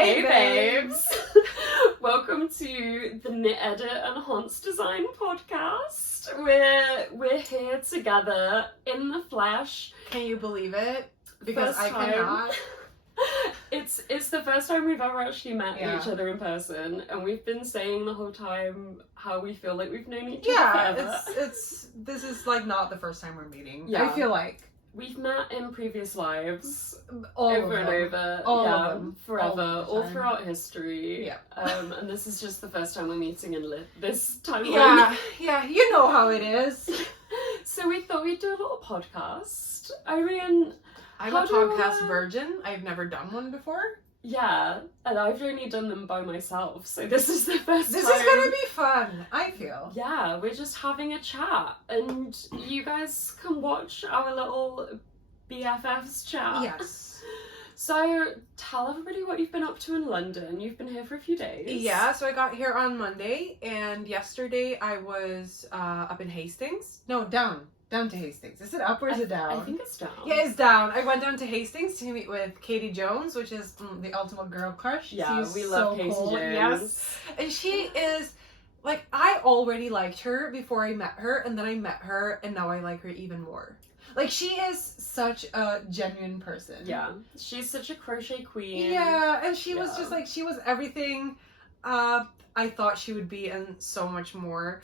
Hey babes! Welcome to the theknitedit and honse design podcast. We're here together in the flesh. Can you believe it? Because First I cannot. It's the first time we've ever actually met Yeah. each other in person, and we've been saying the whole time how we feel like we've known each other Yeah, forever. this is like not the first time we're meeting. Yeah. I feel like We've met in previous lives. all Over of and them. over, All yeah, of them. forever, All the all time. throughout history. Yeah. And this is just the first time we're meeting in this timeline. Yeah, you know how it is. So we thought we'd do a little podcast. I mean, I'm How a do, podcast virgin. I've never done one before. yeah, and I've only done them by myself, so this is the first This time. is gonna be fun, I feel. Yeah, we're just having a chat, and you guys can watch our little BFFs chat. Yes. So tell everybody what you've been up to in London. You've been here for a few days. Yeah, so I got here on Monday, and yesterday I was up in Hastings. No, down to Hastings. Is it up or is it down? I think it's down. Yeah, it's down. I went down to Hastings to meet with Katie Jones, which is the ultimate girl crush. Yeah, She's we love so Casey cool. Jones. Yes. And she is, like, I already liked her before I met her, and then I met her, and now I like her even more. Like, she is such a genuine person. Yeah, she's such a crochet queen. Yeah, and she was Yeah. just like, she was everything I thought she would be, and so much more.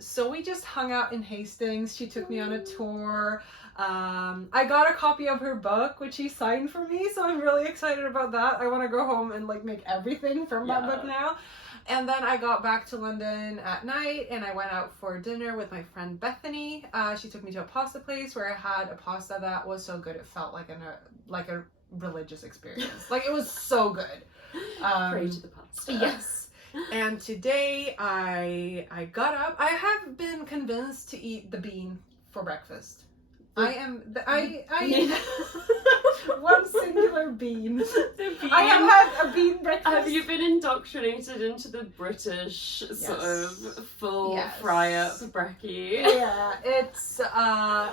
So we just hung out in Hastings. She took me on a tour. I got a copy of her book, which she signed for me, so I'm really excited about that. I want to go home and like make everything from that book now. And then I got back to London at night, and I went out for dinner with my friend Bethany. She took me to a pasta place where I had a pasta that was so good it felt like a religious experience. Like, it was so good. Pray to the pasta. Yes. And today I got up. I have been convinced to eat the bean for breakfast. I one singular bean. The bean. I have had a bean breakfast. Have you been indoctrinated into the British sort of full fry up brekkie? Yeah,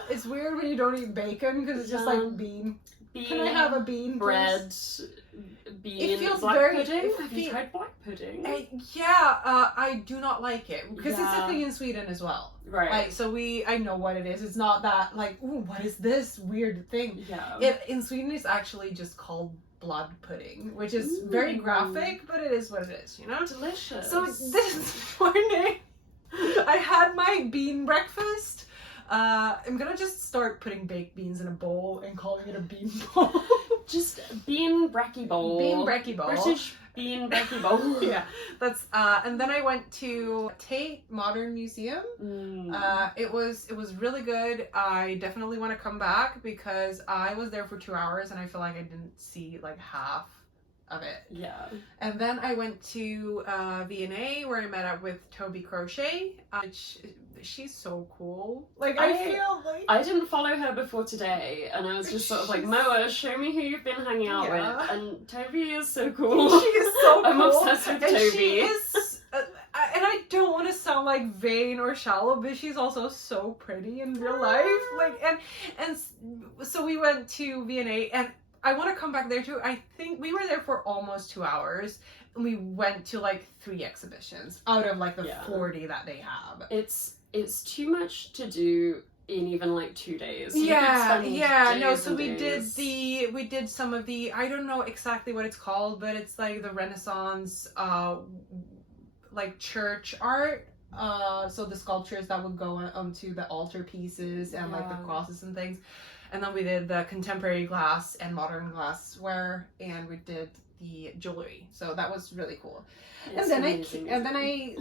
it's weird when you don't eat bacon because it's just like bean. Can I have a bean, bread, please? bean, It feels black very- pudding? it Have you feel- tried black pudding? I do not like it because it's Yeah. a thing in Sweden as well. Right. Like, so I know what it is. It's not that like, ooh, what is this weird thing? Yeah. In Sweden it's actually just called blood pudding, which is very graphic, but it is what it is, you know? Delicious. So this morning I had my bean breakfast. I'm gonna just start putting baked beans in a bowl and calling it a bean bowl. Just bean brekkie bowl. Bean brekkie bowl. British bean brekkie bowl. Yeah, that's and then I went to Tate Modern Museum. It was really good. I definitely want to come back because I was there for 2 hours and I feel like I didn't see like half of it. Yeah. And then I went to V&A where I met up with Toby Crochet. She's so cool. Like, I feel like I didn't follow her before today, and I was just sort of like, Moa, show me who you've been hanging out with. And Toby is so cool. she is so cool. I'm obsessed with and Toby. She is, and I don't want to sound like vain or shallow, but she's also so pretty in real life. Like, and so we went to V&A, and I want to come back there too. I think we were there for almost 2 hours. And we went to like 3 exhibitions out of like the 40 that they have. It's too much to do in even like 2 days. No, so days. we did some of the, I don't know exactly what it's called, but it's like the Renaissance like church art. So the sculptures that would go onto the altar pieces and like the crosses and things. And then we did the contemporary glass and modern glassware, and we did the jewelry. So that was really cool. It's and then amazing. I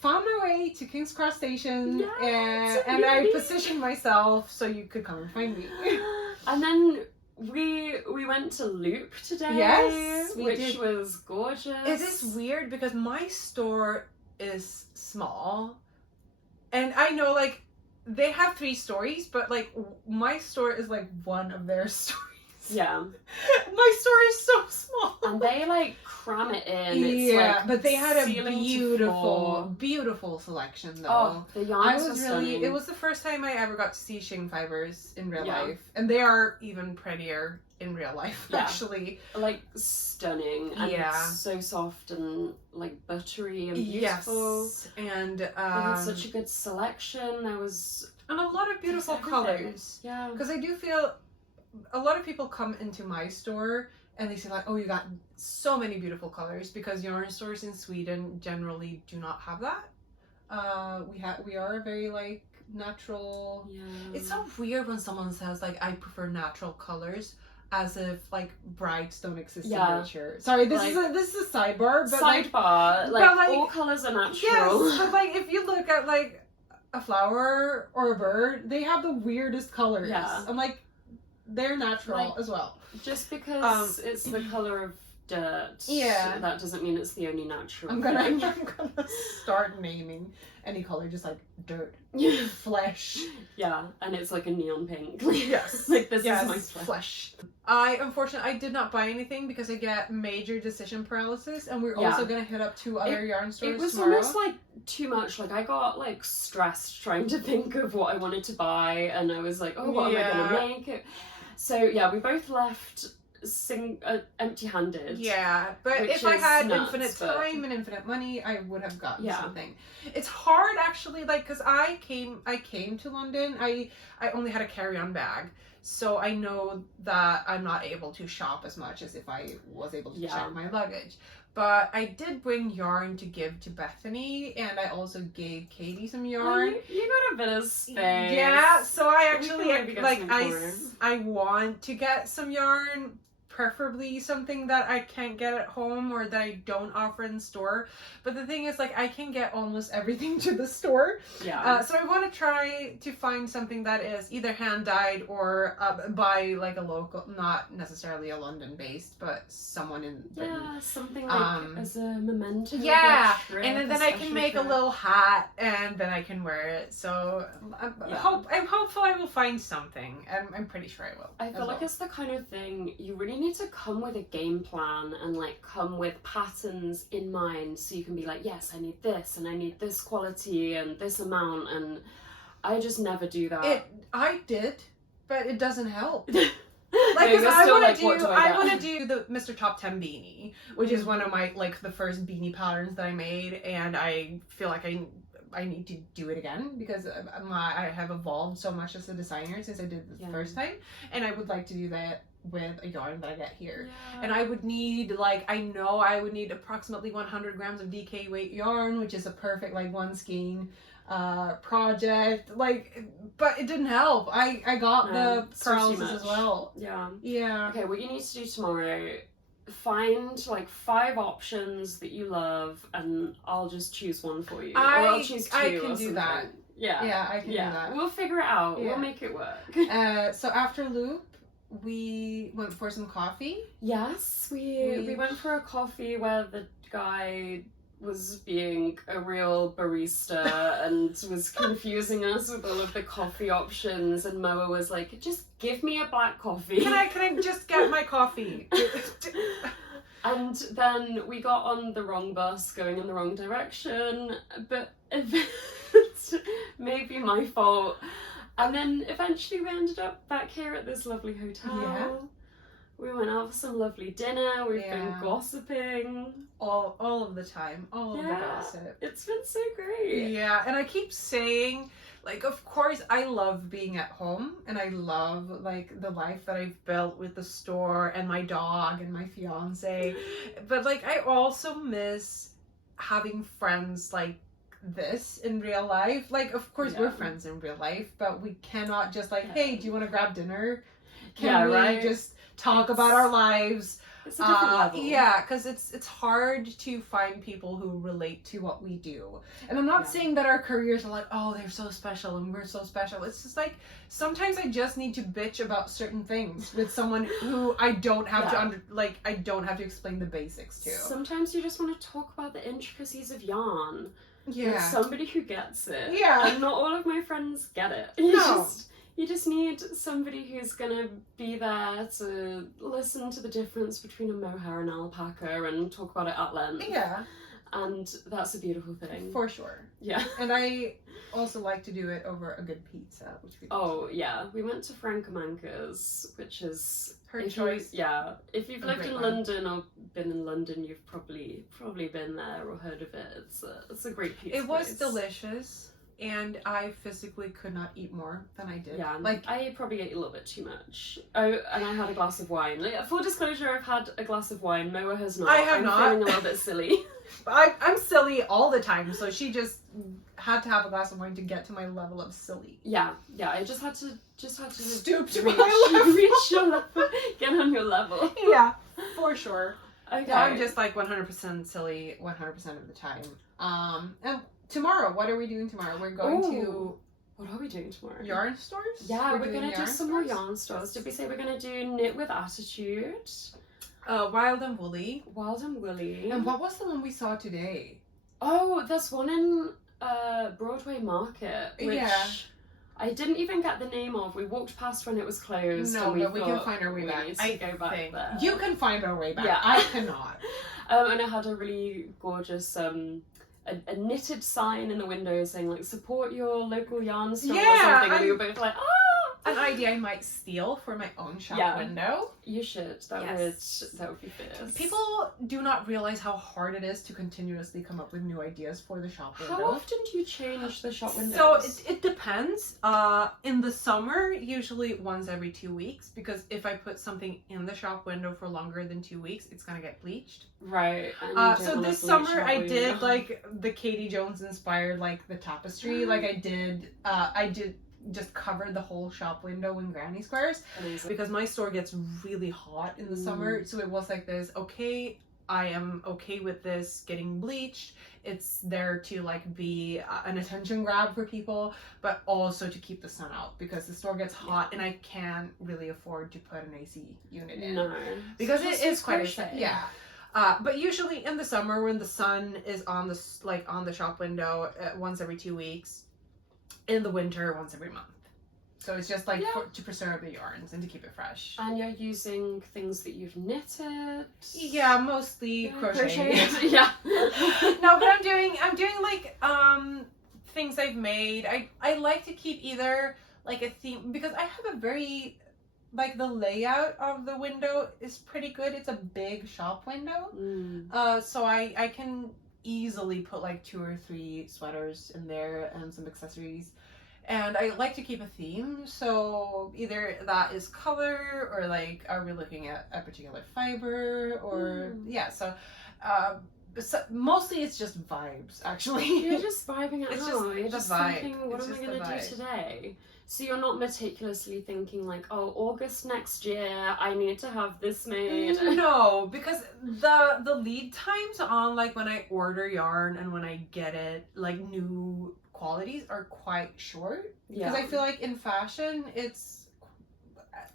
found my way to King's Cross Station, Yes, and I positioned myself so you could come and find me. And then we went to Loop today. Yes, we which did. was gorgeous. It is weird because my store is small, and I know like they have 3 stories, but like my store is like one of their stories. Yeah. My store is so small. And they like cram it in. It's Yeah, like but they had a ceiling to beautiful, floor. selection though. Oh, the yarns were it stunning. was the first time I ever got to see shing fibers in real Yeah. life. And they are even prettier in real life, Yeah. actually. Like stunning and so soft and like buttery and beautiful. Yes. And They had such a good selection. There was and a lot of beautiful colors. Yeah. Because I do feel a lot of people come into my store and they say like, oh, you got so many beautiful colors, because yarn stores in Sweden generally do not have that. We are very like natural. Yeah. It's so weird when someone says like, I prefer natural colors, as if like brights don't exist in nature. Sorry, this is a sidebar, but like all colors are natural. Yes, but like if you look at like a flower or a bird, they have the weirdest colors. Yeah. I'm like, they're natural as well. Just because it's the color of dirt, that doesn't mean it's the only natural. I'm gonna start naming any color, just like dirt, flesh. Yeah, and it's like a neon pink. Yes, like this is my flesh. I did not buy anything because I get major decision paralysis, and we're also gonna hit up 2 other yarn stores. It was tomorrow. almost like too much. Like I got like stressed trying to think of what I wanted to buy, and I was like, oh, what am I gonna make? So yeah, we both left empty-handed. Yeah, but if I had infinite time and infinite money, I would have gotten something. It's hard actually, like, because I came to London. I only had a carry-on bag, so I know that I'm not able to shop as much as if I was able to check my luggage. But I did bring yarn to give to Bethany, and I also gave Katie some yarn. You got a bit of space. Yeah, so I actually I want to get some yarn, preferably something that I can't get at home or that I don't offer in store. But the thing is, like, I can get almost everything to the store. Yeah. So I want to try to find something that is either hand dyed or by like a local, not necessarily a London based, but someone in Britain. Yeah, something like as a memento. Yeah, and then I can make a little hat, and then I can wear it. So I'm hopeful I will find something. I'm pretty sure I will. I feel like it's the kind of thing you really need to come with a game plan and like come with patterns in mind, so you can be like, yes, I need this and I need this quality and this amount, and I just never do that. I did, but it doesn't help. Like, no, I want to do the Mr. Top 10 beanie, which is one of my like the first beanie patterns that I made, and I feel like I need to do it again because I have evolved so much as a designer since I did it the first time, and I would like to do that with a yarn that I get here. And I would need I would need approximately 100 grams of DK weight yarn, which is a perfect like one skein project, like, but it didn't help. I got the paralysis as well. Yeah. Okay, what you need to do tomorrow, find like 5 options that you love, and I'll just choose one for you. Or I'll choose 2 I can do that. Yeah, I can do that. We'll figure it out. We'll make it work. So after Loop, we went for some coffee. Yes, we went for a coffee where the guy was being a real barista and was confusing us with all of the coffee options, and Moa was like, just give me a black coffee. Can I just get my coffee? And then we got on the wrong bus going in the wrong direction, but it's maybe my fault. And then eventually we ended up back here at this lovely hotel. Yeah. We went out for some lovely dinner. We've been gossiping. All of the time. All of the gossip. It's been so great. Yeah, and I keep saying, like, of course I love being at home, and I love like the life that I've built with the store and my dog and my fiance. But like I also miss having friends like this in real life. Like, of course we're friends in real life, but we cannot just like, hey, do you want to grab dinner? Can we just talk about our lives? It's a different level. Yeah, because it's hard to find people who relate to what we do. And I'm not saying that our careers are like, oh, they're so special and we're so special. It's just like, sometimes I just need to bitch about certain things with someone who I don't have to I don't have to explain the basics to. Sometimes you just want to talk about the intricacies of yarn. Yeah. With somebody who gets it. Yeah. And not all of my friends get it. You just need somebody who's gonna be there to listen to the difference between a mohair and alpaca and talk about it at length. Yeah. And that's a beautiful thing. For sure. Yeah. And I also like to do it over a good pizza, which we yeah. We went to Francomanca's, which is her choice. If you've lived in London or been in London, you've probably been there or heard of it. It's a great pizza. It was delicious, and I physically could not eat more than I did. Yeah, like I probably ate a little bit too much. Oh, and I had a glass of wine. Like, full disclosure, I've had a glass of wine. Moa has not. I have I'm not. feeling a little bit silly. I'm silly all the time, so she just had to have a glass of wine to get to my level of silly. Yeah. I just had to stoop to reach, my level. reach your level, get on your level. Yeah, for sure. Okay. Yeah, I'm just like 100% silly 100% of the time. And tomorrow, what are we doing tomorrow? We're going to. What are we doing tomorrow? Yarn stores? Yeah, we're gonna do some more yarn stores. Did we say we're gonna do Knit with Attitude? Wild and Woolly. Wild and Woolly. And what was the one we saw today? Oh, there's one in Broadway Market, which I didn't even get the name of. We walked past when it was closed. No, and but we can find our way back. I go back there. You can find our way back. Yeah. I cannot. And it had a really gorgeous a knitted sign in the window saying like support your local yarn store or something. And we were both like, an idea I might steal for my own shop window. You should. That would be fierce. People do not realize how hard it is to continuously come up with new ideas for the shop window. How often do you change the shop windows? So it depends. In the summer, usually once every 2 weeks, because if I put something in the shop window for longer than 2 weeks, it's gonna get bleached. Right. So this summer I did like the Katie Jones inspired like the tapestry. Like I did just covered the whole shop window in granny squares. Amazing. Because my store gets really hot in the summer, so it was like this, okay, I am okay with this getting bleached. It's there to like be an attention grab for people, but also to keep the sun out because the store gets hot and I can't really afford to put an AC unit in. No. Because it is quite crochet. but usually in the summer when the sun is on the shop window once every 2 weeks, in the winter once every month. So it's just like to preserve the yarns and to keep it fresh. And you're using things that you've knitted? Yeah, mostly crocheted. Yeah. No, but I'm doing like things I've made. I like to keep either like a theme because I have a very like the layout of the window is pretty good. It's a big shop window. So I can easily put like 2 or 3 sweaters in there and some accessories, and I like to keep a theme, so either that is color or like are we looking at a particular fiber or so mostly it's just vibes actually. You're just vibing at home. You're just thinking, what am I going to do today? So you're not meticulously thinking like, oh, August next year, I need to have this made. No, because the lead times on like when I order yarn and when I get it, like new qualities are quite short. Because I feel like in fashion, it's,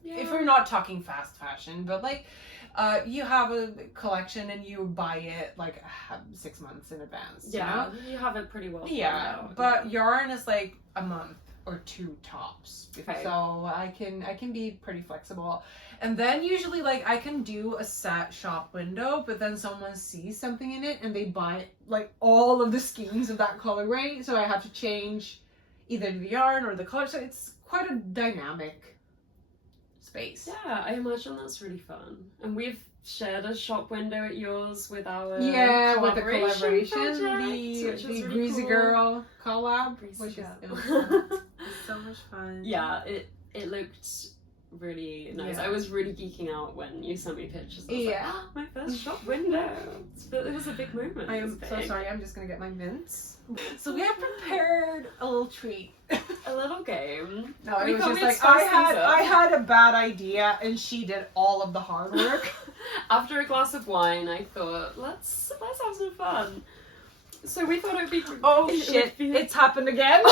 if we're not talking fast fashion, but like you have a collection and you buy it like 6 months in advance. Yeah, you have it pretty well. But yarn is like a month or 2 tops. Okay. So I can be pretty flexible. And then usually like I can do a set shop window, but then someone sees something in it and they buy like all of the skeins of that colorway. So I have to change either the yarn or the color. So it's quite a dynamic space. Yeah, I imagine that's really fun. And we've shared a shop window at yours with our with the collaboration, project, the really Greasy cool. Girl collab, Greasy which Girl. is so much fun. Yeah, it looked really nice. Yeah. I was really geeking out when you sent me pictures. I was like, oh, my first shop window. It was a big moment. I am so sorry. I'm just gonna get my mints. So we have prepared a little treat. A little game. No, it was just like I had a bad idea and she did all of the hard work. After a glass of wine, I thought, let's have some fun. So we thought it'd be. Oh shit! It's happened again.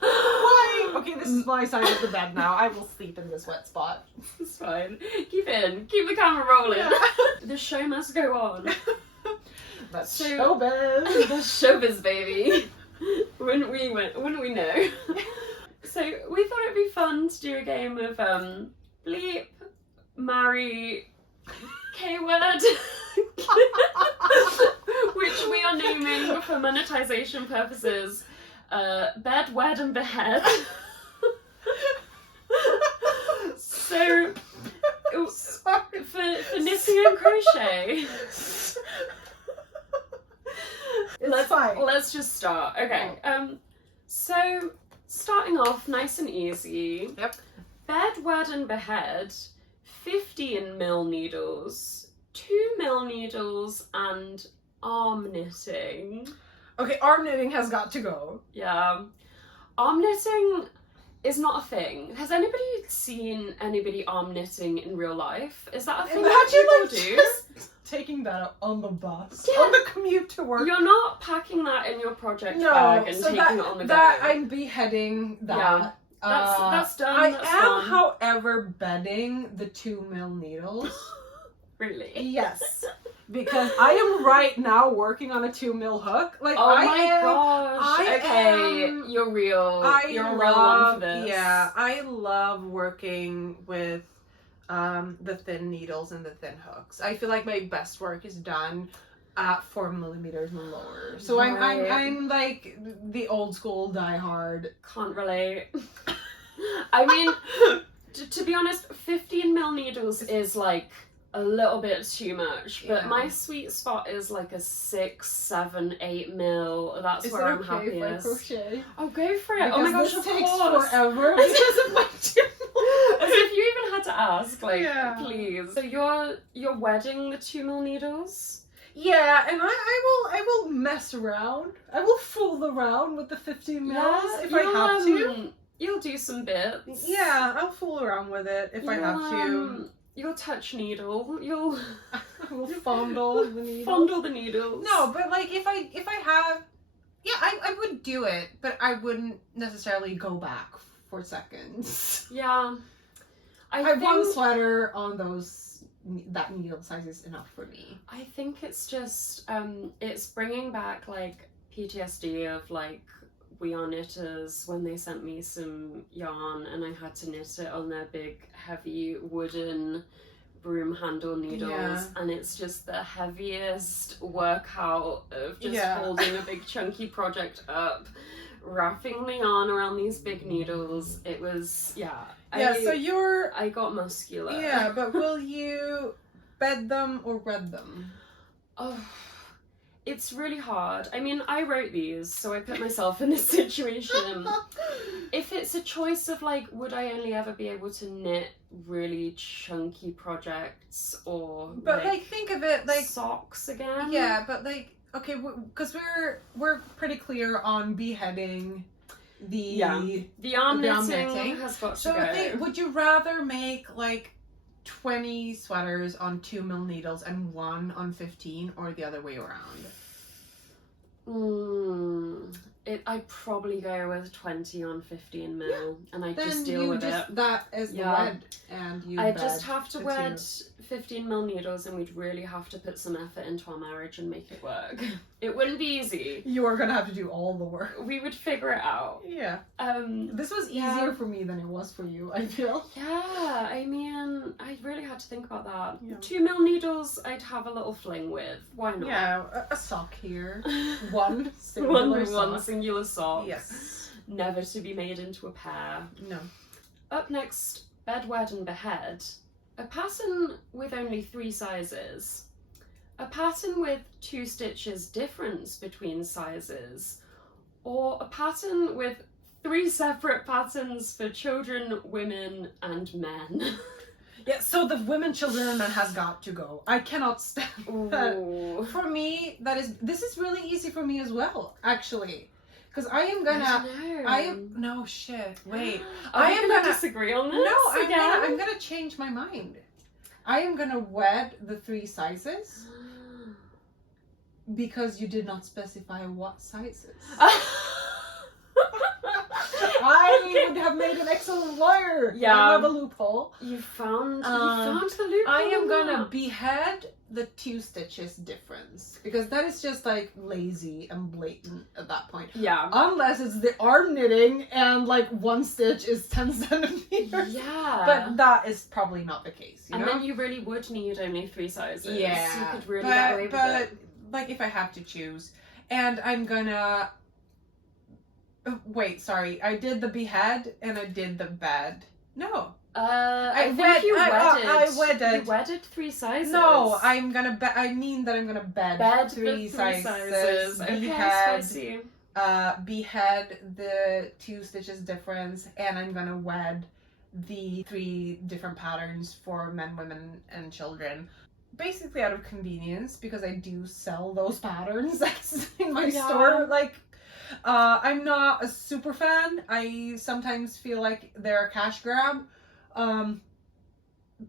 Why? Okay, this is my side of the bed now. I will sleep in this wet spot. It's fine. Keep the camera rolling. Yeah. The show must go on. That's showbiz. That's showbiz, baby. Wouldn't we know? So we thought it'd be fun to do a game of bleep, marry, K-word, which we are naming for monetization purposes, bed, wed, and behead. So, for knitting and crochet, let's just start. Okay. So starting off nice and easy. Yep. Bed, wed, and behead. 15 mil needles, 2 mil needles, and arm knitting. Okay, arm knitting has got to go. Yeah. Arm knitting is not a thing. Has anybody seen anybody arm knitting in real life? Is that a thing that people do? Just taking that on the bus, on the commute to work. You're not packing that in your project bag and taking it on the go. I'm beheading that. Yeah. That's done. I that's am, done. however, bedding the 2 mil needles. Really? Yes. Because I am right now working on a 2 mil hook. Like, oh my gosh. Okay, you're real. You're a real one for this. Yeah, I love working with the thin needles and the thin hooks. I feel like my best work is done at 4 millimeters and lower. So Right. I'm like the old school die hard. Can't relate. I mean, to be honest, 15 mil needles is like a little bit too much, but Yeah. my sweet spot is like a 6, 7, 8 mil. That's Is where it I'm okay if I happiest. crochet? Oh, go for it! Because oh my gosh, this of takes course. forever because of my 2 mil. As if you even had to ask, like, Yeah. please. So you're wedding the 2 mil needles? Yeah, and I will mess around. I will fool around with the 15 mils if I have to. You'll do some bits. Yeah, I'll fool around with it if I have to. You'll touch needle. You'll I will fondle the needle. fondle the needles. No, but like if I have, yeah, I would do it, but I wouldn't necessarily go back for seconds. Yeah. I One think sweater on that needle size is enough for me. I think it's just it's bringing back like PTSD of like We Are Knitters when they sent me some yarn and I had to knit it on their big heavy wooden broom handle needles, Yeah. and it's just the heaviest workout of just Yeah. holding a big chunky project up, wrapping the yarn around these big needles. It was I got muscular. Yeah, but will you bed them or red them? Oh, it's really hard. I mean, I wrote these, so I put myself in this situation. If it's a choice of like, would I only ever be able to knit really chunky projects, or But like think of it like socks again? Yeah, but like okay, because we're pretty clear on beheading the The arm the arm knitting knitting. has got to So go. I think, would you rather make like 20 sweaters on 2 mil needles and 1 on 15, or the other way around? I'd probably go with 20 on 15 mil, and I just Then deal you with just it. that as the wed, and you I bed just have to the wed two. 15 mil needles, and we'd really have to put some effort into our marriage and make it work. It wouldn't be easy. You are gonna have to do all the work. We would figure it out. Yeah. This was Yeah. easier for me than it was for you, I feel. Yeah, I mean, I really had to think about that. Yeah. 2 mil needles, I'd have a little fling with. Why not? Yeah, a sock here. One singular sock. One singular sock. Yes. Never to be made into a pair. No. Up next, bed, wed, and behead. A pattern with only 3 sizes. A pattern with 2 stitches difference between sizes. Or a pattern with 3 separate patterns for children, women, and men. Yeah, so the women, children, and men has got to go. I cannot stand that. Ooh. For me, this is really easy for me as well, actually. Because I am gonna, no shit, wait. I I am am gonna gonna- disagree on this. No, again. I'm gonna change my mind. I am gonna wed the 3 sizes because you did not specify what sizes. I would have made an excellent lawyer. Yeah. I love a loophole. You found the loophole. I am in gonna that. behead the 2 stitches difference, because that is just like lazy and blatant at that point. Yeah. Unless it's the arm knitting and like 1 stitch is 10 centimeters. Yeah. But that is probably not the case, you and know? then you really would need only 3 sizes. Yeah. You could really get away with but it. like if I have to choose, and I'm gonna wait, sorry, I did the behead and I did the bed. No. I think you wedded. I wedded. You wedded 3 sizes. No, I'm gonna I mean that I'm gonna bed Bed 3 the 3 sizes. Okay, Behead. spicy. Behead the 2 stitches difference, and I'm gonna wed the 3 different patterns for men, women, and children. Basically out of convenience, because I do sell those patterns in my store. Like, I'm not a super fan. I sometimes feel like they're a cash grab.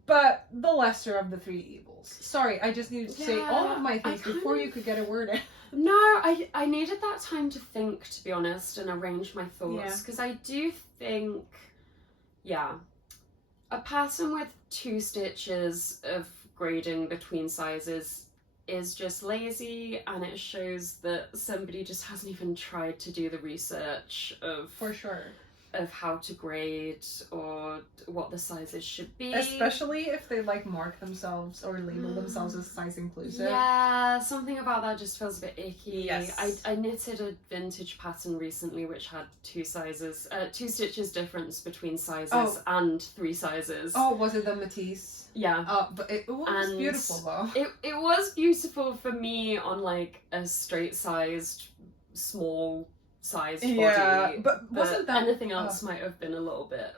But the lesser of the 3 evils. Sorry, I just needed to say all of my things before you could get a word in. No, I needed that time to think, to be honest, and arrange my thoughts. Because I do think, a pattern with 2 stitches of grading between sizes is just lazy, and it shows that somebody just hasn't even tried to do the research of For sure. of how to grade or what the sizes should be. Especially if they like mark themselves or label themselves as size inclusive. Yeah, something about that just feels a bit icky. Yes. I knitted a vintage pattern recently which had 2 sizes, 2 stitches difference between sizes and 3 sizes. Oh, was it the Matisse? Yeah. But it was beautiful though. It was beautiful for me on like a straight sized small size body, but wasn't that anything else might have been a little bit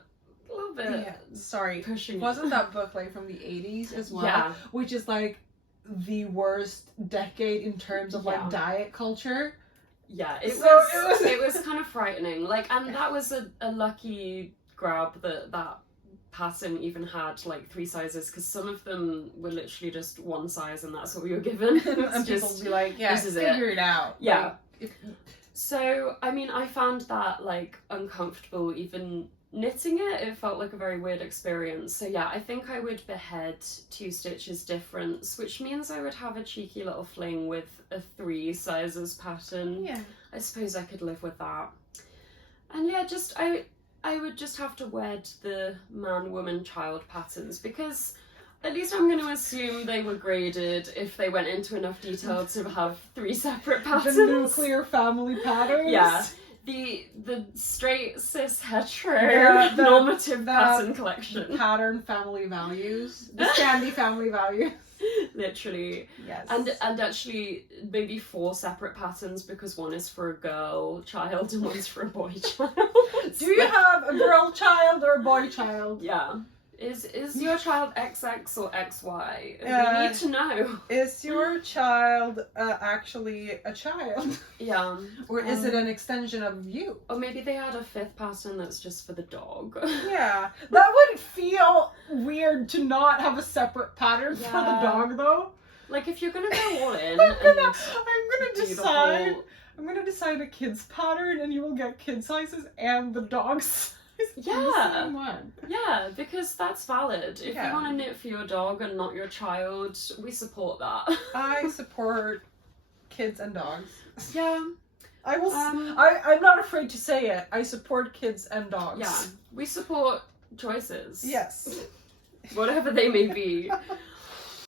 sorry, pushing. Wasn't that book like from the 80s as well? Yeah, which is like the worst decade in terms of like diet culture. Yeah, it was kind of frightening. Like, and that was a lucky grab that pattern even had like 3 sizes, because some of them were literally just 1 size and that's what we were given. And people would be like, yeah, this is figure it out. Yeah. Like, so, I mean, I found that like uncomfortable even knitting it. It felt like a very weird experience. So yeah, I think I would behead 2 stitches difference, which means I would have a cheeky little fling with a 3 sizes pattern. Yeah. I suppose I could live with that. And yeah, just I would just have to wed the man, woman, child patterns, because at least I'm going to assume they were graded if they went into enough detail to have 3 separate patterns. The nuclear family patterns. Yeah. The straight cis hetero normative pattern collection. Pattern family values. The Scandi family values. Literally. Yes. And actually maybe 4 separate patterns, because one is for a girl child and one's for a boy child. Do you have a girl child or a boy child? Yeah. Is your child XX or XY? We need to know. Is your child actually a child? Yeah. Or is it an extension of you? Or maybe they had a 5th pattern that's just for the dog. Yeah. That would feel weird to not have a separate pattern for the dog, though. Like, if you're gonna go all in, I'm gonna decide a kid's pattern, and you will get kid sizes and the dog size. Yeah. Same one. Yeah, because that's valid. If you want to knit for your dog and not your child, we support that. I support kids and dogs. Yeah. I will. I'm not afraid to say it. I support kids and dogs. Yeah, we support choices. Yes. Whatever they may be.